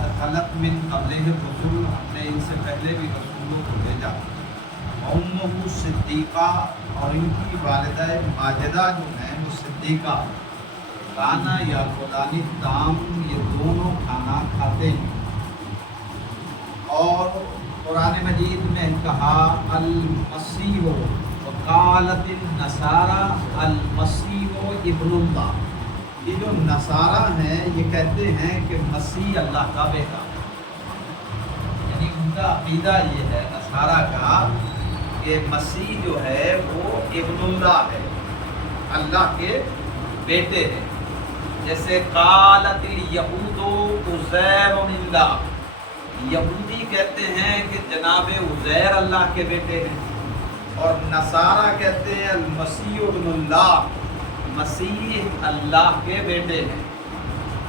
قد خلت من قبلہ الرسل، ہم نے ان سے پہلے بھی رسولوں کو بھیجا، امہ صدیقہ، اور ان کی والدہ ماجدہ جو ہیں وہ صدیقہ، کانا یا فلانی الطعام، یہ دونوں کھانا کھاتے ہیں۔ اور قرآن مجید میں کہا المسیح، وقالت النصارى المسیح ابن اللہ، یہ جو نصارہ ہیں یہ کہتے ہیں کہ مسیح اللہ کا بیٹا، یعنی ان کا عقیدہ یہ ہے نصارہ کا کہ مسیح جو ہے وہ ابن اللہ ہے، اللہ کے بیٹے ہیں۔ جیسے قالت الیہود عزیر بن اللہ، یہودی کہتے ہیں کہ جناب عزیر اللہ کے بیٹے ہیں، اور نصارہ کہتے ہیں المسیح ابن اللہ، مسیح اللہ کے بیٹے ہیں۔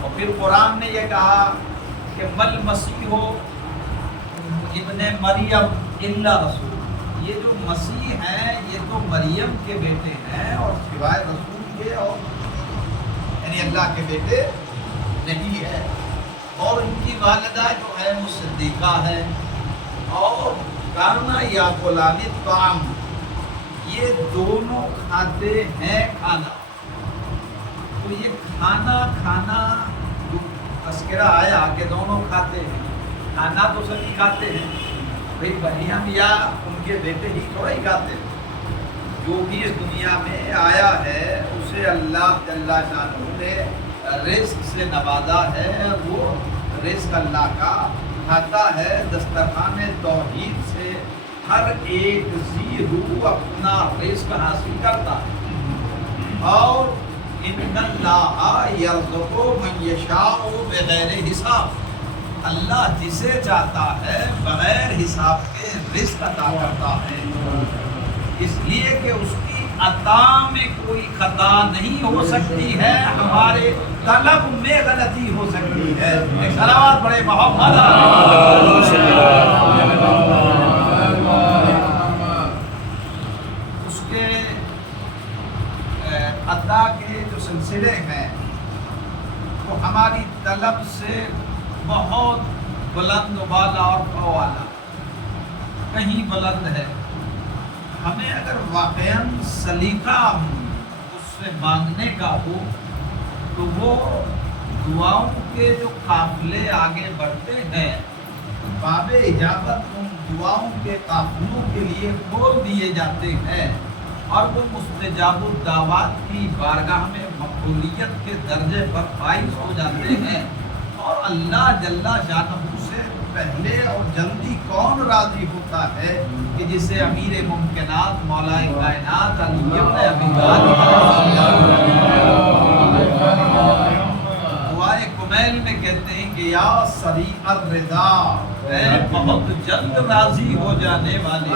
اور پھر قرآن نے یہ کہا کہ مل مسیح ابن مریم الا رسول، یہ جو مسیح ہیں یہ تو مریم کے بیٹے ہیں اور سوائے رسول کے اور یعنی اللہ کے بیٹے نہیں ہے۔ اور ان کی والدہ جو ہے وہ صدیقہ ہے۔ اور کانا یا فلانی الطعام، یہ دونوں کھاتے ہیں کھانا۔ تو یہ کھانا جو تذکرہ آیا کہ دونوں کھاتے ہیں، کھانا تو سبھی کھاتے ہیں، بھئی مریم یا ان کے بیٹے ہی تھوڑا ہی کھاتے ہیں۔ جو بھی اس دنیا میں آیا ہے اسے اللہ جل شانہ نے رزق سے نوازا ہے، وہ رزق اللہ کا کھاتا ہے۔ دسترخوان توحید سے ہر ایک ذی روح اپنا رزق حاصل کرتا ہے۔ اور ان اللہ یرزق من یشاء بغیر حساب، اللہ جسے چاہتا ہے بغیر حساب کے رزق عطا کرتا ہے، اس لیے کہ اس کی عطا میں کوئی خطا نہیں ہو سکتی ہے، ہمارے طلب میں غلطی ہو سکتی ہے۔ ایک صلوات بڑے محمد اس کے عطا کے جو سلسلے ہیں وہ ہماری طلب سے بہت بلند و بالا اور فوالا، کہیں بلند ہے۔ ہمیں اگر واقعاً سلیقہ اس سے مانگنے کا ہو تو وہ دعاؤں کے جو قافلے آگے بڑھتے ہیں، باب اجابت ان دعاؤں کے قافلوں کے لیے کھول دیے جاتے ہیں، اور وہ مستجاب الدعوات کی بارگاہ میں مقبولیت کے درجے پر فائز ہو جاتے ہیں۔ اور اللہ جل شانہ سے پہلے اور جلدی کون راضی ہوتا ہے کہ جسے امیر ممکنات مولا کائنات علی ابن ابی طالب دعائے کمیل میں کہتے ہیں کہ یا سریع الرضا، اے بہت جلد راضی ہو جانے والے،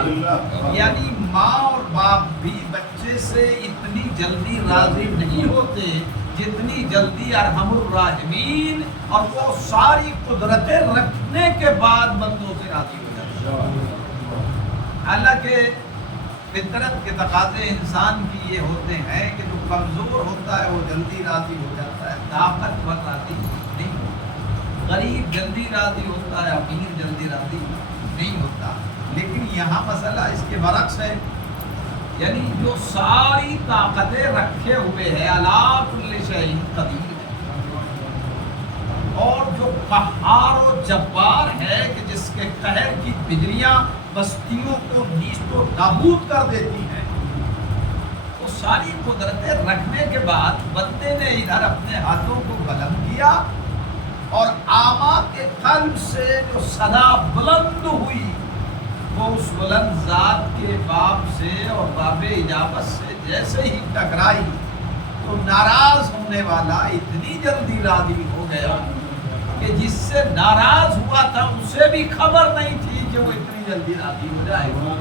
یعنی ماں اور باپ بھی بچے سے اتنی جلدی راضی نہیں ہوتے جتنی جلدی ارحم الراحمین اور وہ ساری قدرتیں رکھنے کے بعد بندوں سے راضی ہو جاتے ہیں۔ حالانکہ فطرت کے تقاضے انسان کی یہ ہوتے ہیں کہ جو کمزور ہوتا ہے وہ جلدی راضی ہو جاتا ہے، طاقتور راضی نہیں ہوتا، غریب جلدی راضی ہوتا ہے، امیر جلدی راضی نہیں ہوتا۔ لیکن یہاں مسئلہ اس کے برعکس ہے، یعنی جو ساری طاقتیں رکھے ہوئے ہے، علی کل شیء قدیر ہے، اور جو قہار و جبار ہے کہ جس کے قہر کی بجلیاں بستیوں کو نیست و نابود کر دیتی ہیں، وہ ساری قدرتیں رکھنے کے بعد بندے نے ادھر اپنے ہاتھوں کو بلند کیا اور آمات قلب سے جو صدا بلند ہوئی وہ اس بلند ذات کے باب سے اور باب اجابت سے جیسے ہی ٹکرائی تو ناراض ہونے والا اتنی جلدی راضی ہو گیا کہ جس سے ناراض ہوا تھا اسے بھی خبر نہیں تھی کہ وہ اتنی جلدی راضی ہو جائے گا،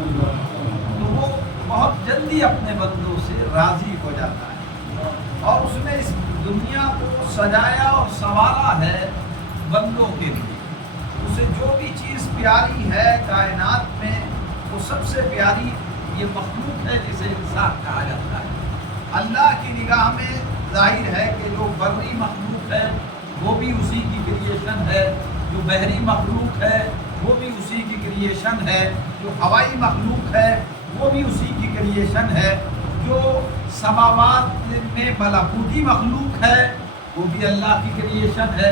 تو وہ بہت جلدی اپنے بندوں سے راضی ہو جاتا ہے۔ اور اس نے اس دنیا کو سجایا اور سنوارا ہے بندوں کے لیے۔ اسے جو بھی چیز پیاری ہے کائنات میں وہ سب سے پیاری یہ مخلوق ہے جسے انسان کہا جاتا ہے۔ اللہ کی نگاہ میں ظاہر ہے کہ جو بری مخلوق ہے وہ بھی اسی کی کریشن ہے، جو بحری مخلوق ہے وہ بھی اسی کی کریشن ہے، جو ہوائی مخلوق ہے وہ بھی اسی کی کریشن ہے، جو سماوات میں ملکوتی مخلوق ہے وہ بھی اللہ کی کریشن ہے۔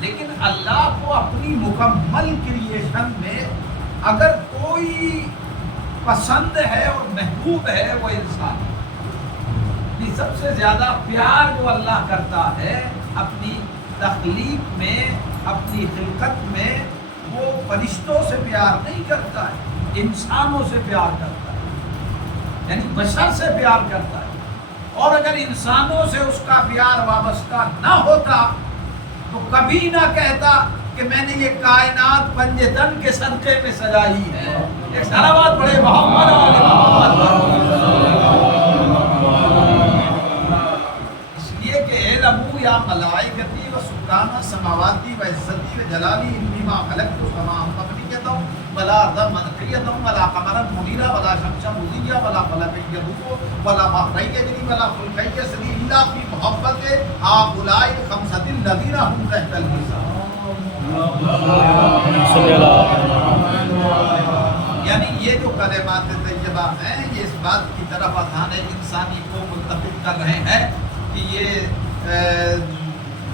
لیکن اللہ کو اپنی مکمل کریشن میں اگر کوئی پسند ہے اور محبوب ہے وہ انسان ہے۔ سب سے زیادہ پیار جو اللہ کرتا ہے اپنی تخلیق میں، اپنی خلقت میں، وہ فرشتوں سے پیار نہیں کرتا ہے، انسانوں سے پیار کرتا ہے، یعنی بشر سے پیار کرتا ہے۔ اور اگر انسانوں سے اس کا پیار وابستہ نہ ہوتا تو کبھی نہ کہتا کہ میں نے یہ کائنات پنجتن کے صدقے میں سجائی ہے۔ ایک سارا بات بڑے محمد والے اس لیے کہ اعلموا یا ملائکتی و سلطانہ سماواتی و عزتی و جلالی انی ما خلقت السماء مبنیۃ ولا ارض منقیۃ ولا قمرا منیرا ولا شمس مضیٰ ولا قمر یضوء ولا بحر یجری ولا فلک یسری الا فی محبت هؤلاء الخمسۃ الذین هم تحت الحساب۔ یعنی یہ جو کلمات طیبہ ہیں یہ اس بات کی طرف اذہان انسانی کو متفق کر رہے ہیں کہ یہ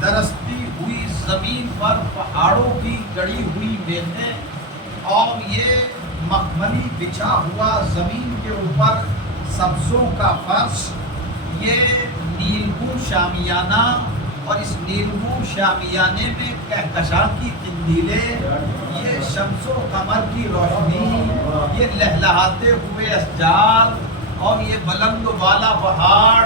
درستی ہوئی زمین پر پہاڑوں کی گڑی ہوئی میخیں اور یہ مخملی بچھا ہوا زمین کے اوپر سبزوں کا فرش، یہ نیلگوں شامیانہ اور اس نیلگوں شامیانے میں کہکشاں کی قندیلیں، یہ شمس و قمر کی روشنی، یہ لہلہاتے ہوئے اشجار اور یہ بلند و بالا پہاڑ،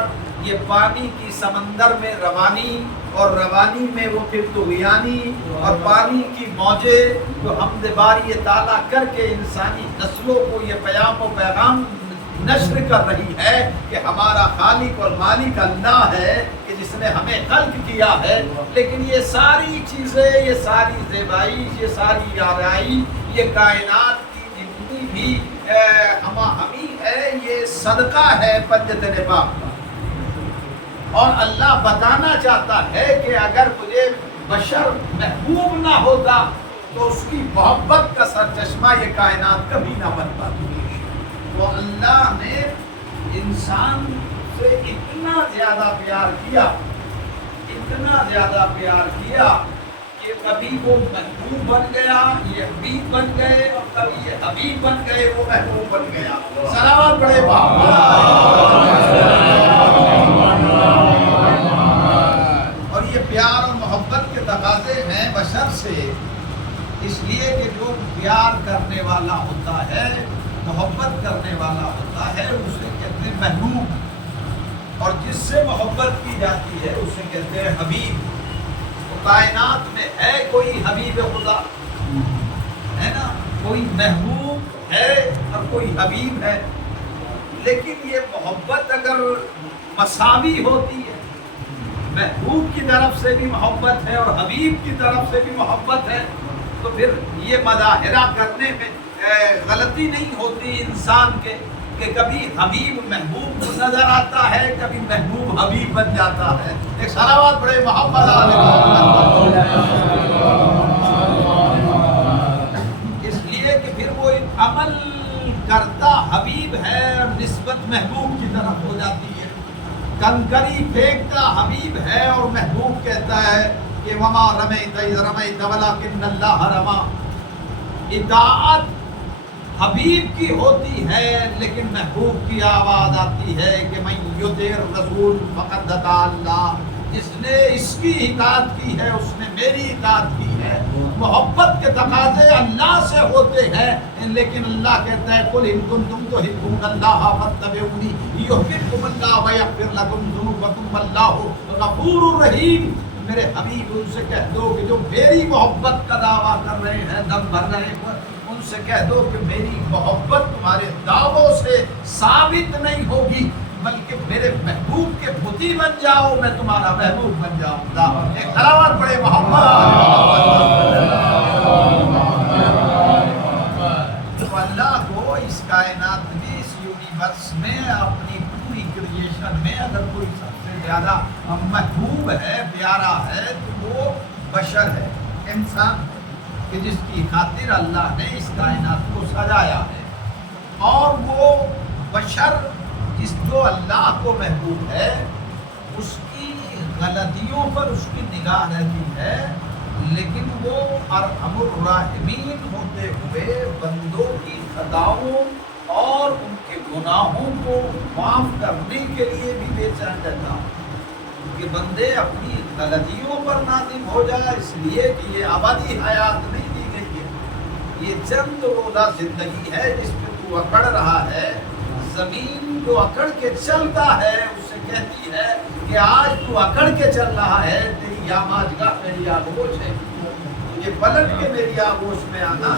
یہ پانی کی سمندر میں روانی اور روانی میں وہ پھر طغیانی اور پانی کی موجیں جو حمد باری تعالیٰ کر کے انسانی نسلوں کو یہ پیام و پیغام نشر کر رہی ہے کہ ہمارا خالق اور مالک اللہ ہے کہ جس نے ہمیں خلق کیا ہے۔ لیکن یہ ساری چیزیں، یہ ساری زیبائش، یہ ساری آرائی، یہ کائنات کی جتنی بھی ہمیں ہے، یہ صدقہ ہے پنجتن پاک کا۔ اور اللہ بتانا چاہتا ہے کہ اگر مجھے بشر محبوب نہ ہوتا تو اس کی محبت کا سرچشمہ یہ کائنات کبھی نہ بن پاتی۔ تو اللہ نے انسان سے اتنا زیادہ پیار کیا، اتنا زیادہ پیار کیا کہ کبھی وہ محبوب بن گیا، یہ حبیب بن گئے، اور کبھی یہ حبیب بن گئے، وہ محبوب بن گیا۔ سلامت پڑھے اور یہ پیار اور محبت کے تقاضے ہیں بشر سے، اس لیے کہ جو پیار کرنے والا ہوتا ہے، محبت کرنے والا ہوتا ہے، اسے کہتے ہیں محبوب، اور جس سے محبت کی جاتی ہے اسے کہتے ہیں حبیب۔ تو کائنات میں ہے کوئی حبیب خدا، ہے نا، کوئی محبوب ہے اور کوئی حبیب ہے، لیکن یہ محبت اگر مساوی ہوتی ہے، محبوب کی طرف سے بھی محبت ہے اور حبیب کی طرف سے بھی محبت ہے، تو پھر یہ مظاہرہ کرنے میں غلطی نہیں ہوتی انسان کے کہ کبھی حبیب محبوب نظر آتا ہے، کبھی محبوب حبیب بن جاتا ہے۔ ایک صلوات بڑے محمد اس لیے کہ پھر وہ عمل کرتا حبیب ہے اور نسبت محبوب کی طرف ہو جاتی ہے۔ کنکری پھینکتا حبیب ہے اور محبوب کہتا ہے کہ وما رمیت اذ رمیت ولکن اللہ رمی۔ اطاعت حبیب کی ہوتی ہے لیکن محبوب کی آواز آتی ہے کہ من یطع الرسول فقد اطاع اللہ، جس نے اس کی اطاعت کی ہے اس نے میری اطاعت کی ہے۔ محبت کے تقاضے اللہ سے ہوتے ہیں، لیکن اللہ کہتا ہے قل ان کنتم تحبون اللہ فاتبعونی یحببکم اللہ ویغفر لکم ذنوبکم واللہ غفور رحیم۔ میرے حبیب ان سے کہہ دو کہ جو میری محبت کا دعویٰ کر رہے ہیں دم بھر رہے ہیں، ان سے کہہ دو کہ میری محبت تمہارے دعووں سے ثابت نہیں ہوگی، بلکہ میرے محبوب کے مطیع بن جاؤ، میں تمہارا محبوب بن جاؤں گا۔ ایک تلاوت پڑھے محمد۔ تو اللہ کو اس کائنات میں، اس یونیورس میں، اپنی پوری کریشن میں اگر کوئی سب سے زیادہ محبوب ہے، پیارا ہے، تو وہ بشر ہے، انسان ہے۔ کہ جس کی خاطر اللہ نے اس کائنات کو سجایا ہے، اور وہ بشر جس جو اللہ کو محبوب ہے اس کی غلطیوں پر اس کی نگاہ رہتی ہے، لیکن وہ ارحم الراحمین ہوتے ہوئے بندوں کی خطاؤں اور ان کے گناہوں کو معاف کرنے کے لیے بھی بے چین رہتا کہ بندے اپنی غلطیوں پر نادم ہو جائے، اس لیے کہ یہ ابدی حیات نہیں دی گئی ہے، یہ چند روزہ زندگی ہے جس پہ تو اکڑ رہا ہے۔ زمین جو اکڑ کے چلتا ہے اس سے کہتی ہے کہ آج تو اکڑ کے چل رہا ہے، تیری آماجگاہ میری آغوش ہے، یہ پلٹ کے میری آغوش میں آنا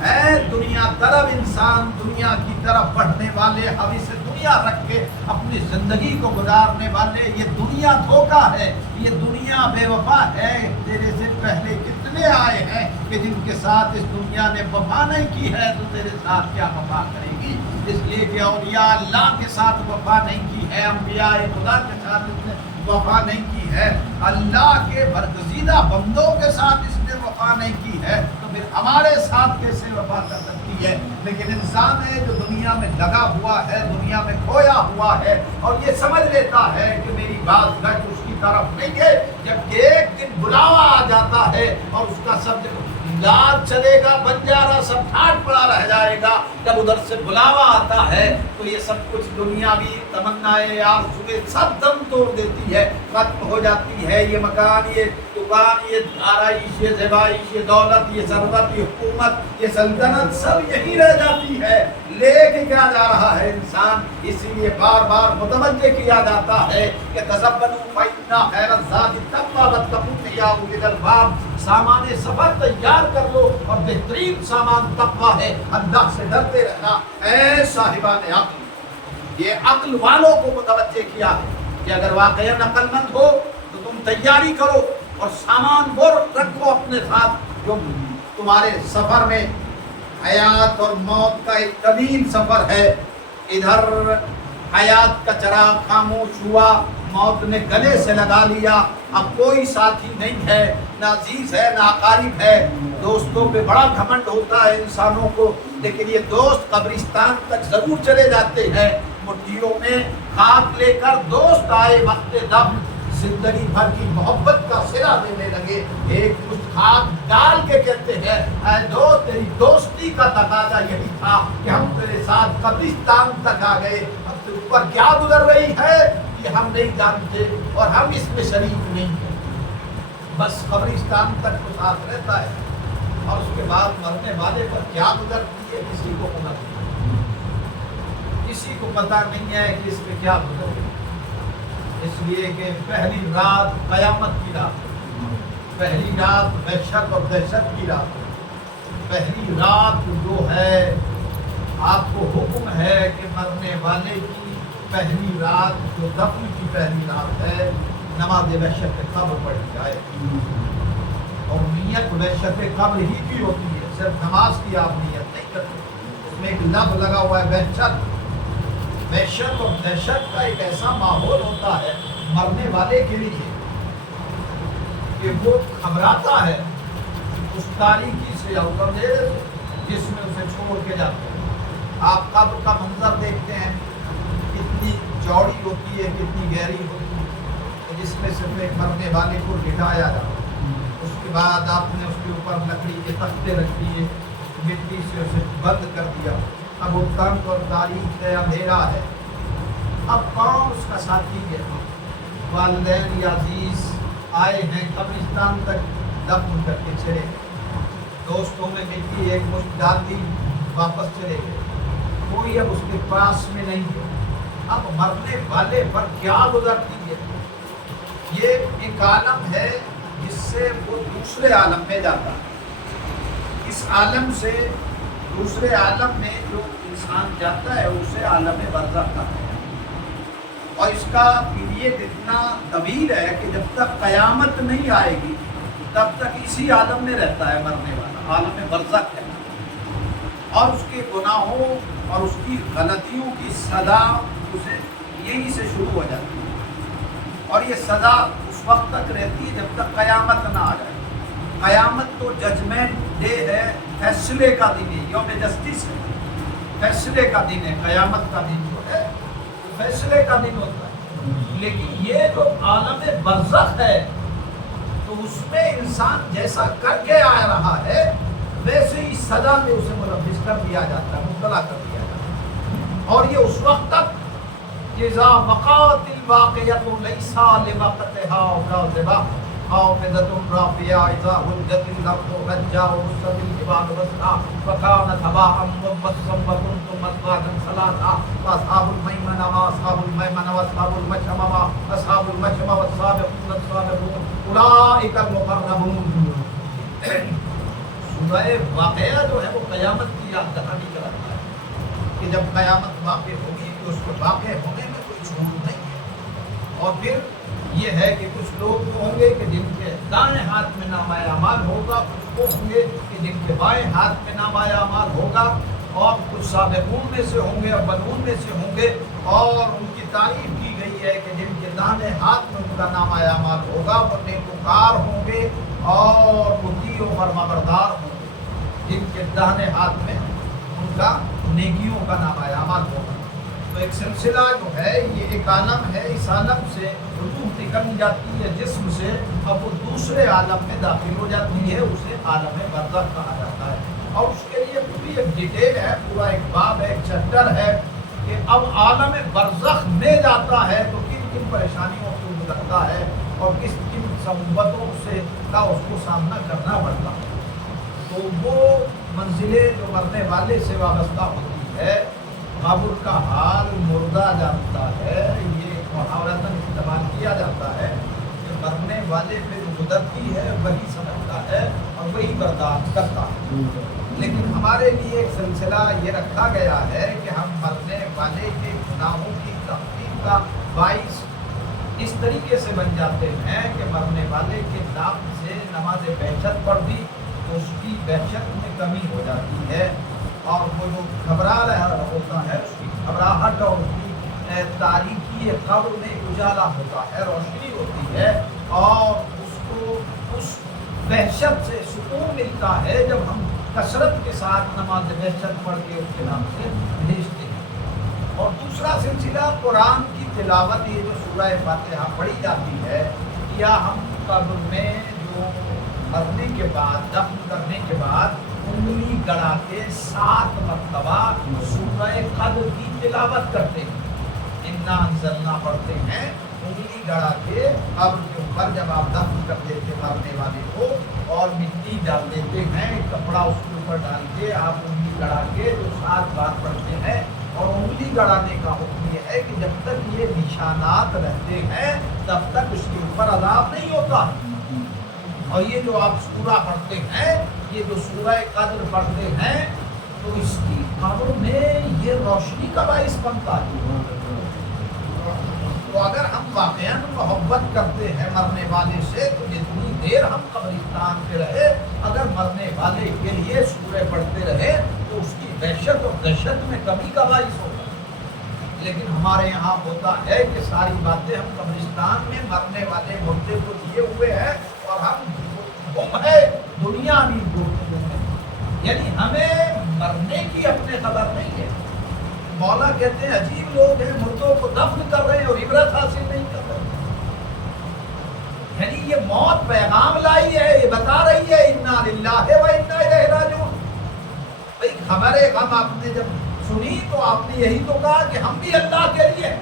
ہے۔ دنیا طرف انسان، دنیا کی طرف بڑھنے والے، حوث دنیا رکھ کے اپنی زندگی کو گزارنے والے، یہ دنیا دھوکہ ہے، یہ دنیا بے وفا ہے۔ تیرے سے پہلے کتنے آئے ہیں کہ جن کے ساتھ اس دنیا نے وفا نہیں کی ہے، تو تیرے ساتھ کیا وفا کرے گی؟ اس لیے کہ اولیاء اللہ کے ساتھ وفا نہیں کی ہے، انبیاء خدا کے ساتھ اس نے وفا نہیں کی ہے، اللہ کے برگزیدہ بندوں کے ساتھ اس نے وفا نہیں کی ہے، تو پھر ہمارے ساتھ کیسے وفا کر سکتی ہے؟ لیکن انسان ہے جو دنیا میں لگا ہوا ہے، دنیا میں کھویا ہوا ہے، اور یہ سمجھ لیتا ہے کہ میری بات گھٹ اس کی طرف نہیں ہے، جب ایک دن بلاوا آ جاتا ہے اور اس کا سب لاج چلے گا، بنجارا سب ٹھاٹ پڑا رہ جائے گا، جب ادھر سے بلاوا آتا ہے تو یہ سب کچھ دنیاوی تمنائیں آرزوئیں سب دم توڑ دیتی ہے، ختم ہو جاتی ہے۔ یہ مکان، یہ دکان، یہ آرائش، یہ زیبائش، یہ دولت، یہ ثروت، یہ حکومت، یہ سلطنت سب یہی رہ جاتی ہے۔ لے کے کیا جا رہا ہے انسان؟ اس لیے بار بار متوجہ کیا جاتا ہے کہ تزبنوا فإن خیر الزاد التقوی واتقون یا اولي الالباب، سامان سفر تیار کر لو اور بہترین سامان تقوی ہے، اللہ سے ڈرتے رہنا۔ اے صاحبان عقل، یہ عقل والوں کو متوجہ کیا ہے کہ اگر واقعی عقل مند ہو تو تم تیاری کرو اور سامان وہ رکھو اپنے ساتھ جو تمہارے سفر میں حیات اور موت کا ایک طویل سفر ہے۔ ادھر حیات کا چراغ خاموش ہوا، موت نے گلے سے لگا لیا، اب کوئی ساتھی نہیں ہے، نہ عزیز ہے نہ اقارب ہے۔ دوستوں پہ بڑا گھمنڈ ہوتا ہے انسانوں کو، لیکن یہ دوست قبرستان تک ضرور چلے جاتے ہیں، مٹھیوں میں خاک لے کر دوست آئے وقت دم، زندگی بھر کی محبت کا صلہ دینے لگے، ایک کچھ خاک ڈال کے کہتے ہیں اے دوست، تیری دوستی کا تقاضا یہی تھا کہ ہم تیرے ساتھ قبرستان تک آ گئے، اب تیرے اوپر کیا گزر رہی ہے یہ ہم نہیں جانتے اور ہم اس میں شریک نہیں ہیں، بس قبرستان تک تو ساتھ رہتا ہے، اور اس کے بعد مرنے والے پر کیا گزرتی ہے کسی کو پتہ نہیں، کسی کو پتہ نہیں ہے کہ اس میں کیا گزر رہی ہے۔ اس لیے کہ پہلی رات قیامت کی رات ہے، پہلی رات وحشت اور دہشت کی رات ہے، پہلی رات جو ہے آپ کو حکم ہے کہ مرنے والے کی پہلی رات جو دفن کی پہلی رات ہے نماز وحشت قبر پڑھی جائے، اور نیت وحشت قبر ہی کی ہوتی ہے، صرف نماز کی آپ نیت نہیں کرتے، اس میں ایک لفظ لگا ہوا ہے وحشت۔ وحشت اور دہشت کا ایک ایسا ماحول ہوتا ہے مرنے والے کے لیے کہ وہ گھبراتا ہے اس تاریکی سے یا اس اندھیرے سے جس میں اسے چھوڑ کے جاتے ہیں۔ آپ قبر کا منظر دیکھتے ہیں، کتنی چوڑی ہوتی ہے، کتنی گہری ہوتی ہے، جس میں صرف ایک مرنے والے کو لٹایا جاتا ہے، اس کے بعد آپ نے اس کے اوپر لکڑی کے تختے رکھ دیے، مٹی سے اسے بند کر دیا، اب وہ تنگ اور تاریخ ہے، اندھیرا ہے، اب کون اس کا ساتھی ہے؟ والدین یا عزیز آئے ہیں قبرستان تک دفن کر کے چلے گئے، دوستوں میں مٹی ایک مشت ڈال دی واپس چلے گئے، کوئی اب اس کے پاس میں نہیں ہے، اب مرنے والے پر کیا گزرتی ہے؟ یہ ایک عالم ہے جس سے وہ دوسرے عالم میں جاتا ہے، اس عالم سے دوسرے عالم میں جو انسان جاتا ہے اسے عالم برزخ کہتے ہیں، اور اس کا پیریڈ اتنا طویل ہے کہ جب تک قیامت نہیں آئے گی تب تک اسی عالم میں رہتا ہے مرنے والا، عالم برزخ ہے، اور اس کے گناہوں اور اس کی غلطیوں کی سزا اسے یہیں سے شروع ہو جاتی ہے، اور یہ سزا اس وقت تک رہتی ہے جب تک قیامت نہ آ جائے۔ قیامت تو ججمنٹ فیصلے کا دن ہے، یوم جسٹس ہے، فیصلے کا دن ہے۔ قیامت کا دن جو ہے وہ فیصلے کا دن ہوتا ہے۔ لیکن یہ جو عالم برزخ ہے تو اس میں انسان جیسا کر کے آ رہا ہے ویسے ہی سزا میں اسے ملوث کر دیا جاتا ہے، مبتلا کر دیا جاتا ہے۔ اور یہ اس وقت تک اذا وقعت الواقعۃ لیس لوقتها کاذبہ خافضۃ رافعہ اذا رجت الارض رجا وبست الجبال بسا فكانت هباء منبثا وكنتم ازواجا ثلاثا واصحاب المیمنہ واصحاب المیمنہ واصحاب المشأمہ واصحاب المشأمہ والسابقون السابقون اولئک المقربون۔ سورہ واقعہ جو ہے وہ قیامت کی یاد دہانی کراتا ہے کہ جب قیامت واقع ہوگی تو اس کو واقع ہونے میں کوئی جھوٹ نہیں ہے۔ اور پھر یہ ہے کہ کچھ لوگ تو ہوں گے کہ جن کے دائیں ہاتھ میں نامہ اعمال ہوگا، کچھ وہ ہوں گے کہ جن کے بائیں ہاتھ میں نامہ اعمال ہوگا، اور کچھ سابقون میں سے ہوں گے اور بنون میں سے ہوں گے، اور ان کی تعریف کی گئی ہے کہ جن کے دائیں ہاتھ میں ان کا نامہ اعمال ہوگا وہ نیکوکار ہوں گے اور مطیع و فرمانبردار ہوں گے، جن کے داہنے ہاتھ میں ان کا نیکیوں کا نامہ اعمال ہوگا۔ تو ایک سلسلہ جو ہے یہ ایک عالم ہے، اس عالم سے روح نکل جاتی ہے جسم سے، اب وہ دوسرے عالم میں داخل ہو جاتی ہے، اسے عالم برزخ کہا جاتا ہے۔ اور اس کے لیے پوری ایک ڈیٹیل ہے، پورا ایک باب ہے، ایک چیپٹر ہے کہ اب عالم برزخ میں جاتا ہے تو کن کن پریشانیوں کو گزرتا ہے اور کس کن صعوبتوں سے کا اس کو سامنا کرنا پڑتا ہے۔ تو وہ منزلیں جو مرنے والے سے وابستہ ہوتی ہے، قبر کا حال مردہ جانتا ہے، یہ محاورتاً استعمال کیا جاتا ہے کہ مرنے والے پہ جو گزرتی ہے وہی سمجھتا ہے اور وہی برداشت کرتا ہے۔ لیکن ہمارے لیے ایک سلسلہ یہ رکھا گیا ہے کہ ہم مرنے والے کے گناہوں کی تخفیف کا باعث اس طریقے سے بن جاتے ہیں کہ مرنے والے کے نام سے نماز بہشت پڑھ دی تو اس کی بہشت میں کمی ہو جاتی ہے، اور وہ جو گھبرا رہا ہوتا ہے اس کی گھبراہٹ اور اس کی تاریکی قبر میں اجالا ہوتا ہے، روشنی ہوتی ہے، اور اس کو اس بہشت سے سکون ملتا ہے جب ہم کثرت کے ساتھ نماز بہشت پڑھ کے اس کے نام سے بھیجتے ہیں۔ اور دوسرا سلسلہ قرآن کی تلاوت، یہ جو سورہ فاتحہ پڑھی جاتی ہے، یا ہم قبر میں جو مرنے کے بعد دفن کرنے کے بعد انگلی گڑا کے 7 مرتبہ سورہ قدر کی تلاوت کرتے ہیں، انا انزلنا پڑھتے ہیں، انگلی گڑا کے قبر کے اوپر جب آپ دفن کر دیتے مرنے والے کو اور مٹی ڈال دیتے ہیں، کپڑا اس کے اوپر ڈال کے آپ انگلی گڑا کے جو 7 بار پڑھتے ہیں۔ اور انگلی گڑانے کا حکم یہ ہے کہ جب تک یہ نشانات رہتے ہیں تب تک اس کے اوپر عذاب نہیں ہوتا۔ اور یہ جو آپ سورہ پڑھتے ہیں، یہ جو سورہ قدر پڑھتے ہیں، تو اس کی قبر میں یہ روشنی کا باعث بنتا ہے۔ تو اگر ہم واقعاً محبت کرتے ہیں مرنے والے سے تو جتنی دیر ہم قبرستان پہ رہے، اگر مرنے والے کے لیے سورہ پڑھتے رہے تو اس کی وحشت اور دہشت میں کمی کا باعث ہوگا۔ لیکن ہمارے یہاں ہوتا ہے کہ ساری باتیں ہم قبرستان میں مرنے والے مردے کو دیے ہوئے ہیں اور ہم گم ہے دنیا بھی گم ہے، یعنی ہمیں مرنے کی اپنے خبر نہیں ہے۔ مولا کہتے ہیں عجیب لوگ ہیں، مردوں کو دفن کر رہے ہیں اور عبرت حاصل نہیں کر رہے، یعنی یہ موت پیغام لائی ہے، یہ بتا رہی ہے انا للہ و انا الیہ راجعون۔ بھئی خبر غم آپ نے جب سنی تو آپ نے یہی تو کہا کہ ہم بھی اللہ کے لیے،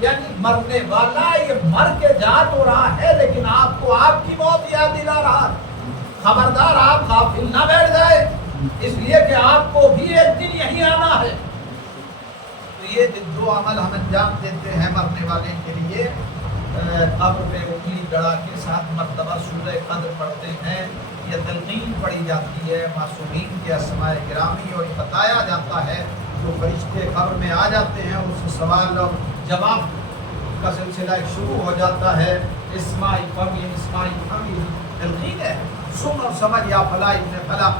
یعنی مرنے والا یہ مر کے جا تو رہا ہے لیکن آپ کو آپ کی موت یاد دلا رہا ہے۔ خبردار آپ غافل نہ بیٹھ جائے، اس لیے کہ آپ کو بھی ایک دن یہی آنا ہے۔ تو یہ جو عمل ہم انجام دیتے ہیں مرنے والے کے لیے، قبر پہ انگلی گڑا کے 7 مرتبہ سورہ قدر پڑھتے ہیں، یہ تلقین پڑھی جاتی ہے معصومین کے اسماء گرامی، اور یہ بتایا جاتا ہے جو فرشتے قبر میں آ جاتے ہیں اس سے سوال اور جواب کا سلسلہ شروع ہو جاتا ہے۔ اسماء فم تلقین ہے، سن اور سمجھ یا فلا ابن فلا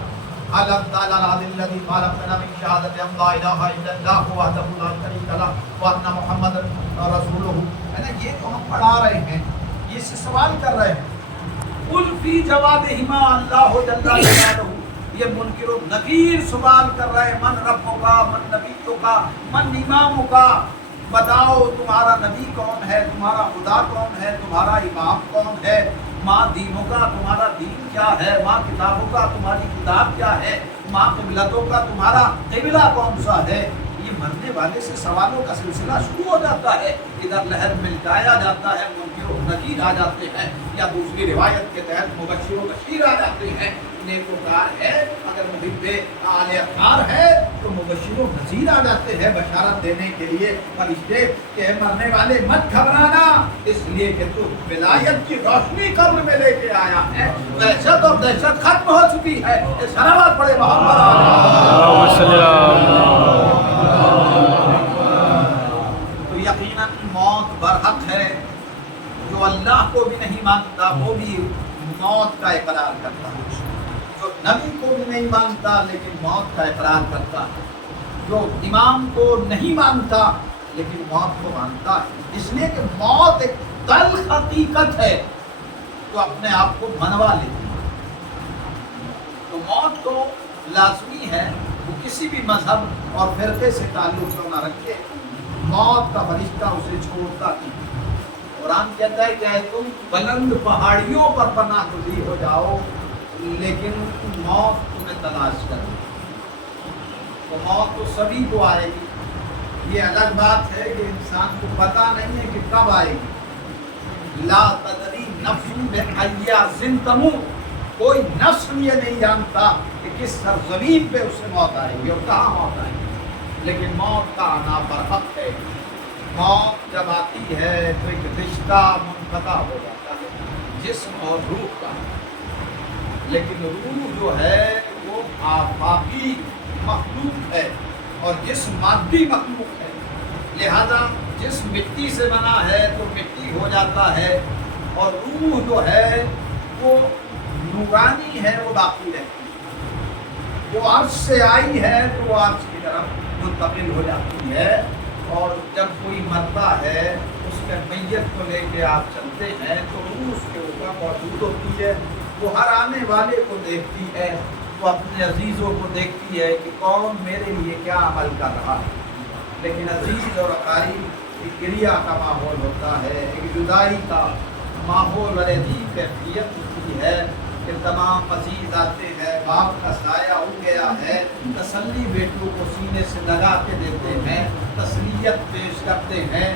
علم تعالی الذی خلقنا من شہادت ان لا الہ الا اللہ وحدہ لا شریک لہ وان محمد رسولہ، ہے نا، یہ جو ہم پڑھا رہے ہیں یہ سے سوال کر رہے ہیں۔ قل فی جوابہما اللہ جل جلالہ، یہ منکر و نکیر سوال کر رہے ہیں، من ربوں کا، من نبیوں کا، من اماموں کا، بتاؤ تمہارا نبی کون ہے، تمہارا خدا کون ہے، تمہارا امام کون ہے، ماں دینوں کا تمہارا دین کیا ہے، ماں کتابوں کا تمہاری کتاب کیا ہے، ماں قبلتوں کا تمہارا قبلہ کون سا ہے۔ یہ مرنے والے سے سوالوں کا سلسلہ شروع ہو جاتا ہے، ادھر لہر ملٹایا جاتا ہے، منکر و نکیر آ جاتے ہیں، یا دوسری روایت کے تحت مبشر و بشیر آ جاتے ہیں۔ نیکوکار ہے، اگر محب آل اطہار ہے تو مبشر و نذیر آ جاتے ہیں بشارت دینے کے لیے فرشتے کہ مرنے والے مت گھبرانا، اس لیے کہ تو ولایت کی روشنی قبر میں لے کے آیا ہے، وحشت اور دہشت ختم ہو چکی ہے۔ صلوات پڑھے محمد۔ تو یقیناً موت برحق ہے، جو اللہ کو بھی نہیں مانتا وہ بھی موت کا اقرار کرتا ہے، جو نبی کو بھی نہیں مانتا لیکن موت کا اقرار کرتا ہے، جو امام کو نہیں مانتا لیکن موت کو مانتا ہے، اس لیے کہ موت ایک تلخ حقیقت ہے جو اپنے آپ کو منوا لیتی ہے۔ تو موت تو لازمی ہے، وہ کسی بھی مذہب اور فرقے سے تعلق کیوں نہ رکھے، موت کا فرشتہ اسے چھوڑتا نہیں۔ قرآن کہتا ہے کہ تم بلند پہاڑیوں پر پناہ گزیر ہو جاؤ لیکن موت تمہیں تلاش کرے، تو موت تو سبھی کو آئے گی۔ یہ الگ بات ہے کہ انسان کو پتہ نہیں ہے کہ کب آئے گی۔ لا تدری نفس بأی ارض تموت، کوئی نفس یہ نہیں جانتا کہ کس سرزمین پہ اسے موت آئے گی اور کہاں موت آئے گی، لیکن موت کا آنا برحق ہے۔ موت جب آتی ہے تو ایک رشتہ منقطع ہو جاتا ہے جسم اور روح کا، لیکن روح جو ہے وہ آفاقی مخلوق ہے اور جسم مادی مخلوق ہے، لہذا جسم مٹی سے بنا ہے تو مٹی ہو جاتا ہے، اور روح جو ہے وہ نورانی ہے، وہ باقی رہتی ہے، وہ عرش سے آئی ہے تو وہ عرش کی طرف منتقل ہو جاتی ہے۔ اور جب کوئی مرتا ہے اس کے میت کو لے کے آپ چلتے ہیں تو روح اس کے اوپر موجود ہوتی ہے، وہ ہر آنے والے کو دیکھتی ہے، وہ اپنے عزیزوں کو دیکھتی ہے کہ کون میرے لیے کیا عمل کر رہا ہے، لیکن عزیز اور اقارب ایک گریہ کا ماحول ہوتا ہے، ایک جدائی کا ماحول اور عجیب کیفیت ہوتی ہے کہ تمام عزیز آتے ہیں، باپ کا سایہ ہو گیا ہے، تسلی بیٹوں کو سینے سے لگا کے دیتے ہیں، تسلیت پیش کرتے ہیں،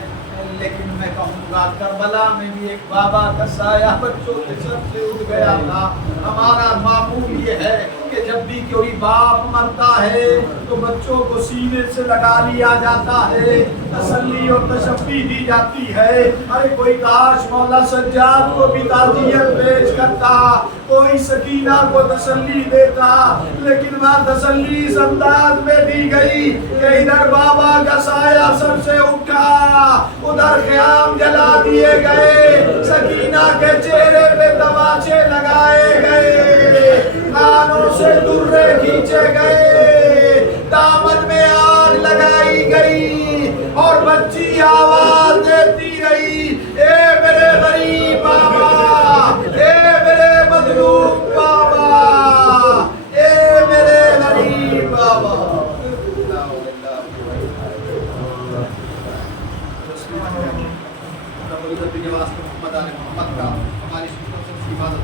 لیکن میں کہوں گا کربلا میں بھی ایک بابا کا سایہ بچوں کے سر سے اٹھ گیا تھا۔ ہمارا معمول یہ ہے کہ جب بھی کوئی باپ مرتا ہے تو بچوں کو سینے سے لگا لیا جاتا ہے، تسلی اور تشفی دی جاتی ہے۔ ارے کوئی کاش مولا سجاد کو بھی تعزیت پیش کرتا، کوئی سکینہ کو تسلی دیتا، لیکن وہاں تسلی اس انداز میں دی گئی کہ ادھر بابا کا سایہ سر سے اٹھا، ادھر خیام جلا دیے گئے، سکینہ کے چہرے پہ تماچے لگائے گئے، کانوں سے درے کھینچے گئے، دامن میں آگ لگائی گئی، اور بچی آواز دیتی رہی، اے میرے غریب بابا، اے میرے مظلوم بابا، اے میرے غریب بابا۔ محمد علی محمد کا ہماری سنتوں سے حفاظت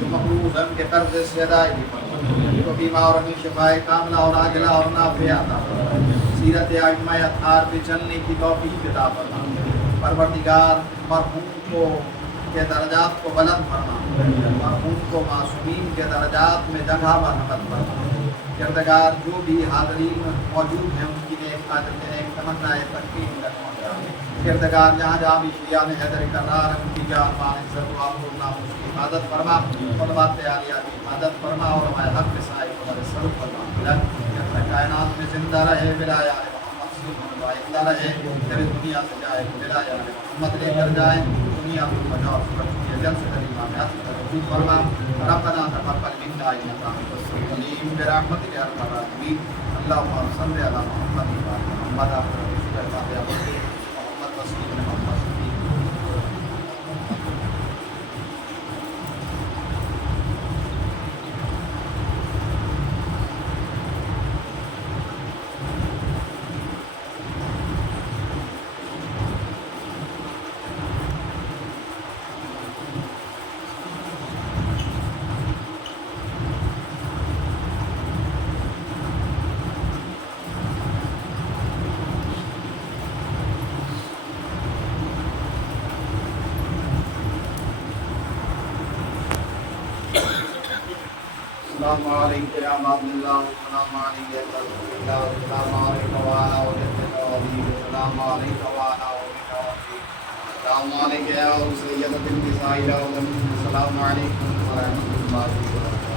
جو مقروض ہم کے قرض سے ادائیگی تو بیمار اور شفائے کاملہ اور عاجلہ اور نافع عطا فرما، سیرت ائمہ اطہار پہ چلنے کی توفیق عطا فرما، پروردگار مرحوم کو کے درجات کو بلند فرما، مرحوم کو معصومین کے درجات میں جگہ مرحمت فرما، کردگار جو بھی حاضرین موجود ہیں ان کی نیک حاجتیں نیک تمنائیں تقدیم تک پہنچا، کردگار جہاں جہاں بھی شیعان حیدر کرار ان کی جان مان عزت و آبرو نام اس کی حفاظت فرما، خدمات عالیہ کی حفاظت فرما، اور ہمارے حق میں سائے قدر سلوک فرما، جب تک کائنات میں زندہ رہے بلا یا محمد صلی اللہ علیہ رہے، جب دنیا سے جائے بلا یا محمد لے کر جائے، دنیا کو بجاؤ سورج جل سے کریمہ میں حاصل کر فرما، ربنا تقبل منا انک انت السمیع العلیم برحمتک یا ارحم الراحمین، اللهم صل علی محمد و علی محمد محمد تسلیم محمد السلام علیکم یا عباد اللہ، السلام علیکم یا رسول اللہ، السلام علیکم وعلا وجدنا وعلی، السلام علیکم وعلا وجدنا وعلی، السلام علیکم یا سیدۃ النساء، السلام علیکم ورحمۃ اللہ وبرکاتہ۔